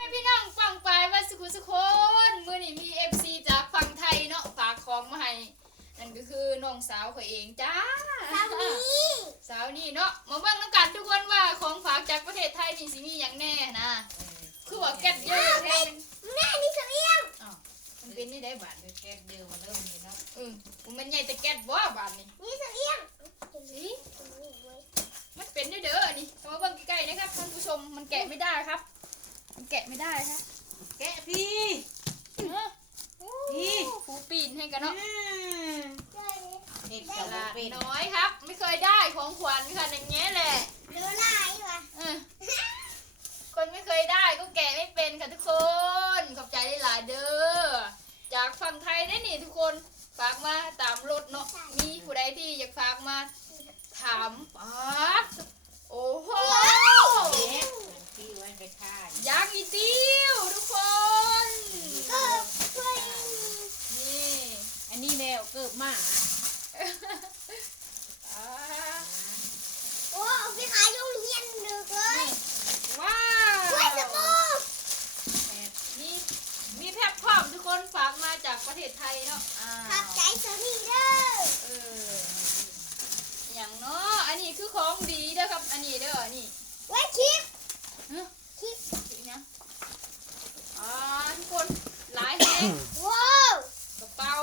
ให้พี่น้องฟังไปว่าสุคนมื้อนี้มี FC จากฝั่งไทยเนาะฝากของมาให้นั่นก็คือน้องสาวเขาเองจ้าสาวนี่เนาะมาเบิ่งนำกันทุกคนว่าของฝากจากประเทศไทยนี่สิมีหยังแน่นะคือว่าแก๊สเยอะแท้แม่นี่เสลียงมันเป็นนี่ได้บาด แก๊สเดียวมาเริ่มนี่เนาะมันใหญ่แต่แก๊สบ่บาดนี่ นี่เสลียงมันเป็นเด้อนี่มาเบิ่งใกล้ๆนะครับท่านผู้ชมมันแกะไม่ได้ครับมันแกะไม่ได้ครับ แกะพี่ผู้ปีนให้กันเนาะเด็ก ฉ จะ ลาด เป็น น้อยครับไม่เคยได้ของขวัญค่ะอย่างเงี้ยแหละ เดือดร้ายว่ะ คนไม่เคยได้ก็แกะไม่เป็นค่ะทุกคน ขอบใจหลายเด้อจากฝั่งไทยได้นี่ทุกคนฝากมาตามรถเนาะมีผู้ใดที่อยากฝากมาถามโอ้โห ที่ไว้ไปค่าย ยางอีติ้วทุกคน ก็ช่วย นี่ อันนี้แมวเกิดมา โอ้ไปขายโรงเรียนดึกเลย ว้า ช่วยส ว บู่ มีแพ็คพร้อมทุกคนฝากมาจากประเทศไทยเนาะขับใจเสลีเด้อ อย่างเนาะอันนี้คือของดีเด้อครับอันนี้เด้อนี่ ไว้คลิป คลิปนะทุกคนหลายแฮง ว้าว กระเป๋า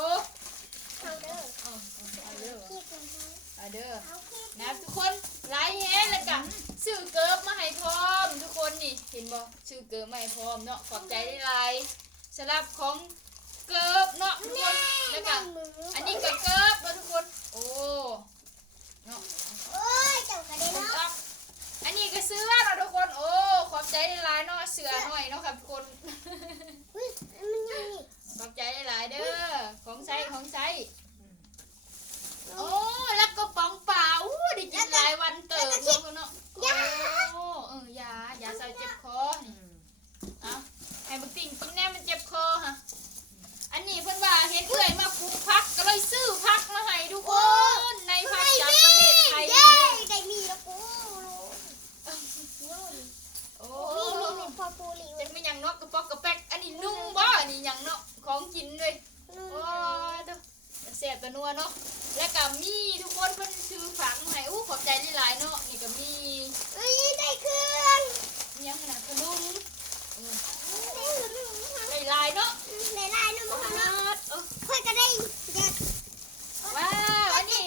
เอาเด้อ เอาเด้อ คลิปกัน เอาเด้อ เอาคลิป นะทุกคนหลายแฮงแล้วกันซื้อเกิบมาให้พร้อมทุกคนนี่เห็นบ่ซื้อเกิบมาให้พร้อมเนาะขอบใจหลายสำหรับของเกิบเนาะทุกคนแล้วก็อันนี้ก็เกิบเนาะทุกคนโอ้เนาะ โอ้ยเจ้ากระเด็นเนาะ อันนี้ก็เสื้อเนาะทุกคนโอ้ขอบใจหลายเนาะเสื้อหน่อยเนาะครับทุกคน มันยังนี่ ขอบใจหลายเด้อของใช้โอ้แล้วก็ป๋องเปล่าได้กินหลายวันเติมเนาะโอ้ยาใส่เจ็บคอนี่เอาให้บักติ่งกินแน่มันเจ็บคอฮะอันนี้เพิ่นว่าเห็นเอื่อยมาปลูกพักก็เลยซื้อพักมาให้ทุกคนในพักจากประเทศไทย เย้ได้มีแล้วกู โอ้ มีพอปูรี จะไม่ยังเนาะกระป๋อกกระแป๊กอันนี้นุ่งบ่อันนี้ยังเนาะของกินเลยโอ้เสียบตัวนัวเนาะแล้วก็มีทุกคนเพิ่นซื้อฝากมาให้ขอบใจหลายๆเนาะนี่ก็มี เอ้ยได้เครื่อง ยังขนาดขนมหลายๆเนาะ ในลายนู่นมาเนาะค่อยก็ได้เด็ด ว้าวอันนี้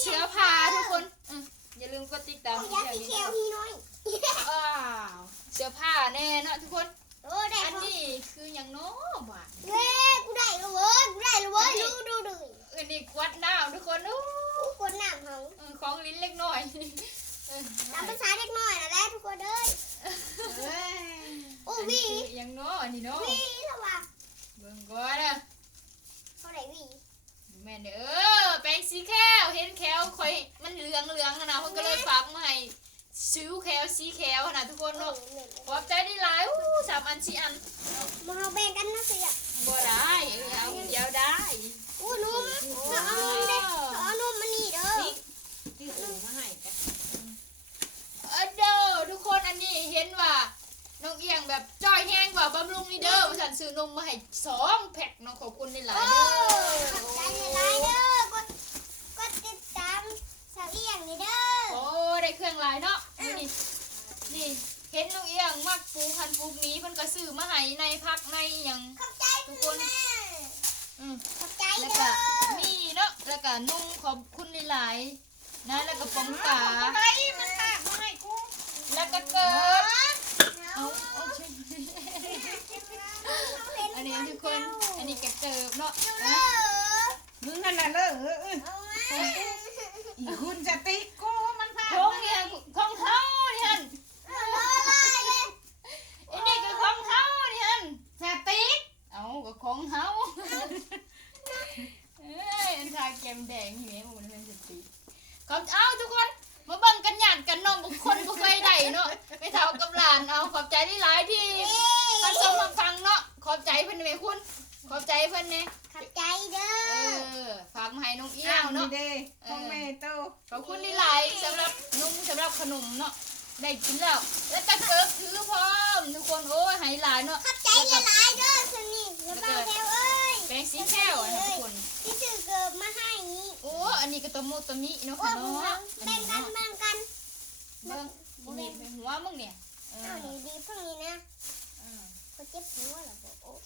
เสื้อผ้าทุกคนอย่าลืมกดติดตาม อยากไปเที่ยวพี่น้อย ว้าวเสื้อผ้าแน่เนาะทุกคน โอ้ได้ อัน ของ นี้คืออย่างเนาะบ่า เย้กูได้แล้วเว้ยดู อันนี้กวดน้ำทุกคนโอ้ คนหนามเขา ของลิ้นเล็กน้อย ตามภาษาเด็กน้อยนะแหละทุกคนเอ้ยโอ้วี อย่างเนาะอันนี้เนาะ วีแล้วว่ะ เบิ่งก่อนนะ เขาได้วี แม่นแปรงสีแขวเห็นแขวข่อยมันเหลืองนะเพิ่นก็เลยฝากมาให้ซื้อแขวสีแขวนะทุกคนเนาะขอบใจได้หลาย3 อัน4 อัน มาเอาแบ่งกันนะสิอ่ะ บ่ได้เอาเดียวได้ โอ้นุ่มเอานุ่มมานี่เด้อ ที่หูมาให้กัน เด้อทุกคนอันนี้เห็นว่าน้องเอียงแบบจ้อยแห้งกว่าบำรุงนี่เด้อฉันซื้อนมมาให้2 แพ็คน้องขอบคุณได้หลาย โอ้ เด้อ ขอบใจหลายเด้อกดติดตามสาวเอียงนี่เด้อ โอ้ได้เครื่องหลายเนาะนี่เห็นน้องเอียงมักปลูกพันธุ์ปลูกนี้เพิ่นก็ซื้อมาให้ในพักในหยัง ขอบใจ ทุกคน ขอบใจ แล้ว เด้ ก็ อ มีเนาะแล้วก็นุ่งขอบคุณหลายๆนะแล้วก็ปองตา อะไรมันหักมาให้กู แล้วก็เกิดเอาใช่อันนี้ทุกคนอันนี้ก็เกิบเนาะ มึงนั่นแหละเลยอีคุณจะติ๊กกูมันหัก ของเนี่ยของเฮานี่ฮั่นอันนี้ก็ของเฮานี่ฮั่น จะติ๊ก เอาก็ของเฮาอันทาเกมแดงนี่แม่มันเป็นสติขอบเอาทุกคนมาเบิ่งกันหยาดกันน้องบุคคลบ่เคยได้เนาะไม่เท่ากับหลานเอาขอบใจที่หลายที่ท่านชมฟังเนาะขอบใจเพิ่นแม่คุณขอบใจเพิ่นแน่ ขอบใจเด้อ ฝากมาให้น้องเอี้ยวเนาะ เด้พ่อแม่โต ขอบคุณหลายๆสำหรับนุ่มสำหรับขนมเนาะได้กินแล้วแล้วก็เกิดถือพร้อมทุกคนโอ้ ให้หลายเนาะ ขับใจละลายเด้อสนี่แล้วบ้าแถวเอ้ย แปรงสีแก้วอะทุกคน ที่ซื้อเกิบมาให้นี้ โอ้อันนี้ก็ตัวมูตัวมิเนาะ โอ้ ค่ะ โห เนาะ แบ่งกันแบ่งกัน เบิ่งนี่เป็นหัวมึงเนี่ย เอาหนีดีพวกนี้นะ อืม เขาเจ็บหัวเหรอบอกโอ้